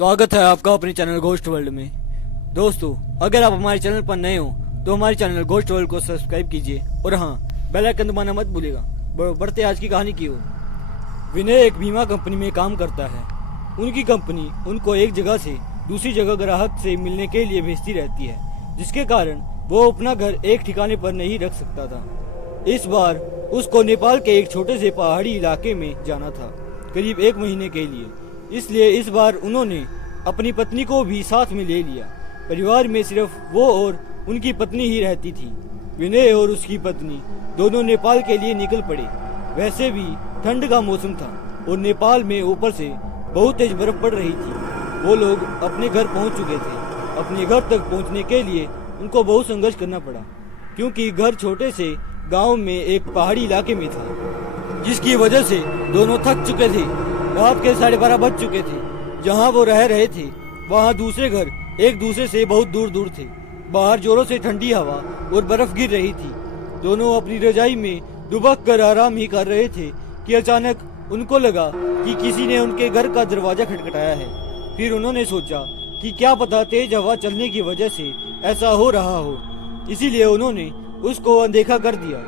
स्वागत है आपका अपने चैनल घोस्ट वर्ल्ड में। दोस्तों, अगर आप हमारे चैनल पर नए हो तो हमारे चैनल घोस्ट वर्ल्ड को सब्सक्राइब कीजिए और हाँ, बेल आइकन दबाना मत भूलिएगा। बढ़ते आज की कहानी की ओर। विनय एक बीमा कंपनी में काम करता है। उनकी कंपनी उनको एक जगह से दूसरी जगह ग्राहक से मिलने के लिए भेजती रहती है, जिसके कारण वो अपना घर एक ठिकाने पर नहीं रख सकता था। इस बार उसको नेपाल के एक छोटे से पहाड़ी इलाके में जाना था, करीब 1 महीने के लिए। इसलिए इस बार उन्होंने अपनी पत्नी को भी साथ में ले लिया। परिवार में सिर्फ वो और उनकी पत्नी ही रहती थी। विनय और उसकी पत्नी दोनों नेपाल के लिए निकल पड़े। वैसे भी ठंड का मौसम था और नेपाल में ऊपर से बहुत तेज बर्फ पड़ रही थी। वो लोग अपने घर पहुंच चुके थे। अपने घर तक पहुंचने के लिए उनको बहुत संघर्ष करना पड़ा, क्योंकि घर छोटे से गांव में एक पहाड़ी इलाके में था, जिसकी वजह से दोनों थक चुके थे। रात के 12:30 बज चुके थे। जहां वो रह रहे थे वहां दूसरे घर एक दूसरे से बहुत दूर दूर थे। बाहर जोरों से ठंडी हवा और बर्फ गिर रही थी। दोनों अपनी रजाई में दुबक कर आराम ही कर रहे थे कि अचानक उनको लगा कि किसी ने उनके घर का दरवाजा खटखटाया है। फिर उन्होंने सोचा कि क्या पता तेज हवा चलने की वजह से ऐसा हो रहा हो, इसीलिए उन्होंने उसको अनदेखा कर दिया।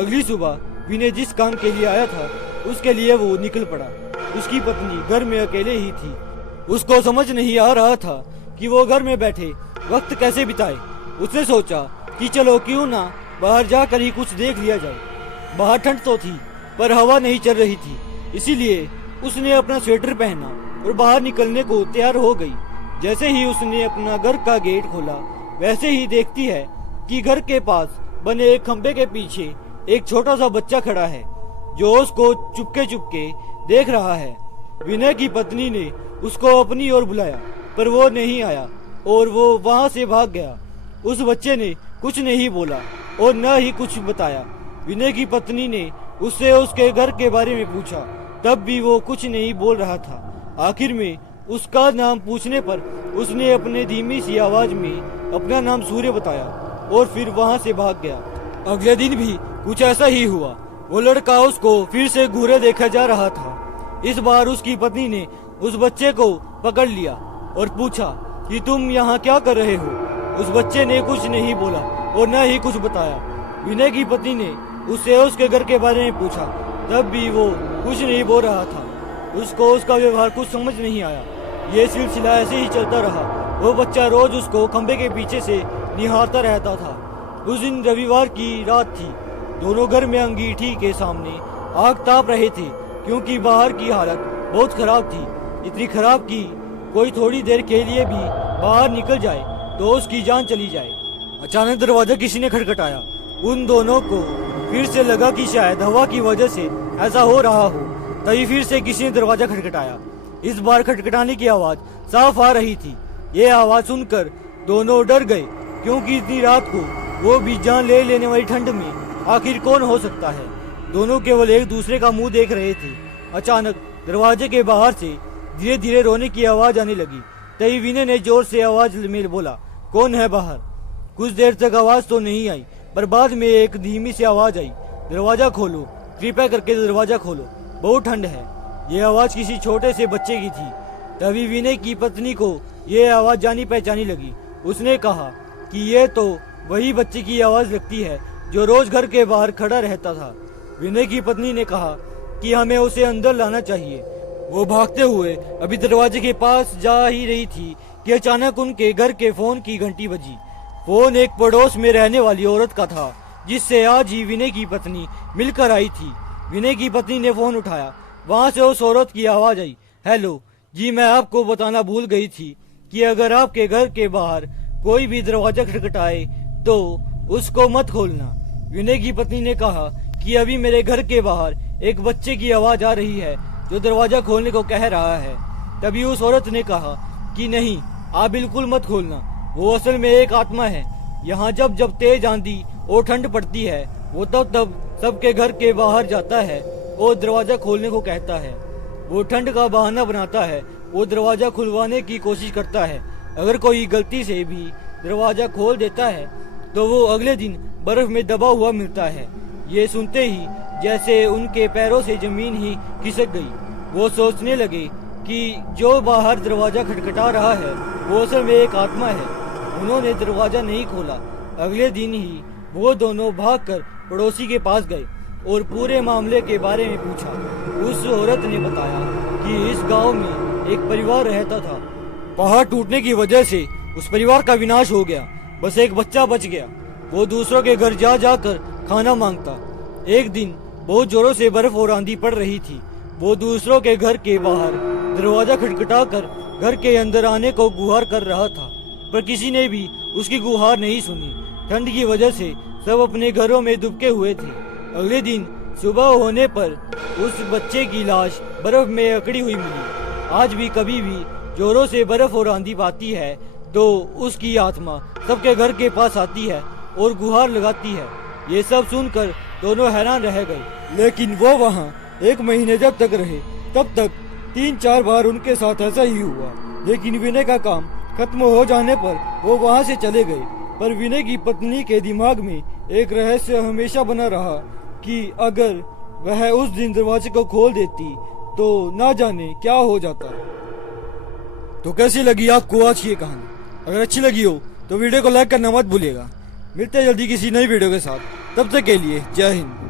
अगली सुबह विनय जिस काम के लिए आया था उसके लिए वो निकल पड़ा। उसकी पत्नी घर में अकेले ही थी। उसको समझ नहीं आ रहा था कि वो घर में बैठे वक्त कैसे बिताए। उसने सोचा कि चलो क्यों ना बाहर जाकर ही कुछ देख लिया जाए। बाहर ठंड तो थी पर हवा नहीं चल रही थी, इसीलिए उसने अपना स्वेटर पहना और बाहर निकलने को तैयार हो गई। जैसे ही उसने अपना घर का गेट खोला, वैसे ही देखती है कि घर के पास बने एक खंबे के पीछे एक छोटा सा बच्चा खड़ा है, जो उसको चुपके चुपके देख रहा है। विनय की पत्नी ने उसको अपनी ओर बुलाया, पर वो नहीं आया और वो वहां से भाग गया। उस बच्चे ने कुछ नहीं बोला और न ही कुछ बताया। विनय की पत्नी ने उससे उसके घर के बारे में पूछा, तब भी वो कुछ नहीं बोल रहा था। आखिर में उसका नाम पूछने पर उसने अपने धीमी सी आवाज में अपना नाम सूर्य बताया और फिर वहां से भाग गया। अगले दिन भी कुछ ऐसा ही हुआ। वो लड़का उसको फिर से घूरे देखा जा रहा था। इस बार उसकी पत्नी ने उस बच्चे को पकड़ लिया और पूछा कि तुम यहाँ क्या कर रहे हो। उस बच्चे ने कुछ नहीं बोला और न ही कुछ बताया। विनय की पत्नी ने उससे उसके घर के बारे में पूछा, तब भी वो कुछ नहीं बोल रहा था। उसको उसका व्यवहार कुछ समझ नहीं आया। ये सिलसिला ऐसे ही चलता रहा। वो बच्चा रोज उसको खंबे के पीछे से निहारता रहता था। उस दिन रविवार की रात थी। दोनों घर में अंगीठी के सामने आग ताप रहे थे, क्योंकि बाहर की हालत बहुत खराब थी। इतनी खराब कि कोई थोड़ी देर के लिए भी बाहर निकल जाए तो उसकी जान चली जाए। अचानक दरवाजा किसी ने खटखटाया। उन दोनों को फिर से लगा कि शायद हवा की वजह से ऐसा हो रहा हो। तभी फिर से किसी ने दरवाजा खटखटाया। इस बार खटखटाने की आवाज साफ आ रही थी। ये आवाज सुनकर दोनों डर गए, क्योंकि इतनी रात को वो भी जान ले लेने वाली ठंड में आखिर कौन हो सकता है। दोनों केवल एक दूसरे का मुंह देख रहे थे। अचानक दरवाजे के बाहर से धीरे धीरे रोने की आवाज आने लगी। तभी विनय ने जोर से आवाज में बोला, कौन है बाहर। कुछ देर तक आवाज तो नहीं आई, पर बाद में एक धीमी सी आवाज आई, दरवाजा खोलो, कृपया करके दरवाजा खोलो, बहुत ठंड है। ये आवाज किसी छोटे से बच्चे की थी। तभी विनय की पत्नी को ये आवाज जानी पहचानी लगी। उसने कहा कि ये तो वही बच्चे की आवाज लगती है जो रोज घर के बाहर खड़ा रहता था। विनय की पत्नी ने कहा कि हमें उसे अंदर लाना चाहिए। वो भागते हुए अभी दरवाजे के पास जा ही रही थी कि अचानक उनके घर के फोन की घंटी बजी। फोन एक पड़ोस में रहने वाली औरत का था, जिससे आज ही विनय की पत्नी मिलकर आई थी। विनय की पत्नी ने फोन उठाया। वहां से उस औरत की आवाज आई, हेलो जी, मैं आपको बताना भूल गई थी कि अगर आपके घर के बाहर कोई भी दरवाजा खटखटाए तो उसको मत खोलना। विनय की पत्नी ने कहा कि अभी मेरे घर के बाहर एक बच्चे की आवाज आ रही है जो दरवाजा खोलने को कह रहा है। तभी उस औरत ने कहा कि नहीं, आप बिल्कुल मत खोलना, वो असल में एक आत्मा है। यहाँ जब जब तेज आंधी और ठंड पड़ती है, वो तब तब सबके घर के बाहर जाता है और दरवाजा खोलने को कहता है। वो ठंड का बहाना बनाता है। वो दरवाजा खुलवाने की कोशिश करता है। अगर कोई गलती से भी दरवाजा खोल देता है तो वो अगले दिन बर्फ में दबा हुआ मिलता है। ये सुनते ही जैसे उनके पैरों से जमीन ही खिसक गई। वो सोचने लगे कि जो बाहर दरवाजा खटखटा रहा है वो असल में एक आत्मा है। उन्होंने दरवाजा नहीं खोला। अगले दिन ही वो दोनों भागकर पड़ोसी के पास गए और पूरे मामले के बारे में पूछा। उस औरत ने बताया कि इस गांव में एक परिवार रहता था। पहाड़ टूटने की वजह से उस परिवार का विनाश हो गया। बस एक बच्चा बच गया। वो दूसरों के घर जा जाकर खाना मांगता। एक दिन बहुत जोरों से बर्फ और आंधी पड़ रही थी। वो दूसरों के घर के बाहर दरवाजा खटखटाकर घर के अंदर आने को गुहार कर रहा था, पर किसी ने भी उसकी गुहार नहीं सुनी। ठंड की वजह से सब अपने घरों में दुबके हुए थे। अगले दिन सुबह होने पर उस बच्चे की लाश बर्फ में अकड़ी हुई मिली। आज भी कभी भी जोरों से बर्फ और आंधी आती है तो उसकी आत्मा सबके घर के पास आती है और गुहार लगाती है। ये सब सुनकर दोनों हैरान रह गए। लेकिन वो वहाँ 1 महीने जब तक रहे तब तक 3-4 बार उनके साथ ऐसा ही हुआ। लेकिन विनय का काम खत्म हो जाने पर वो वहाँ से चले गए। पर विनय की पत्नी के दिमाग में एक रहस्य हमेशा बना रहा कि अगर वह उस दिन दरवाजे को खोल देती तो ना जाने क्या हो जाता। तो कैसी लगी आपको आज की ये कहानी? अगर अच्छी लगी हो तो वीडियो को लाइक करना मत भूलिएगा। मिलते हैं जल्दी किसी नई वीडियो के साथ। तब तक के लिए जय हिंद।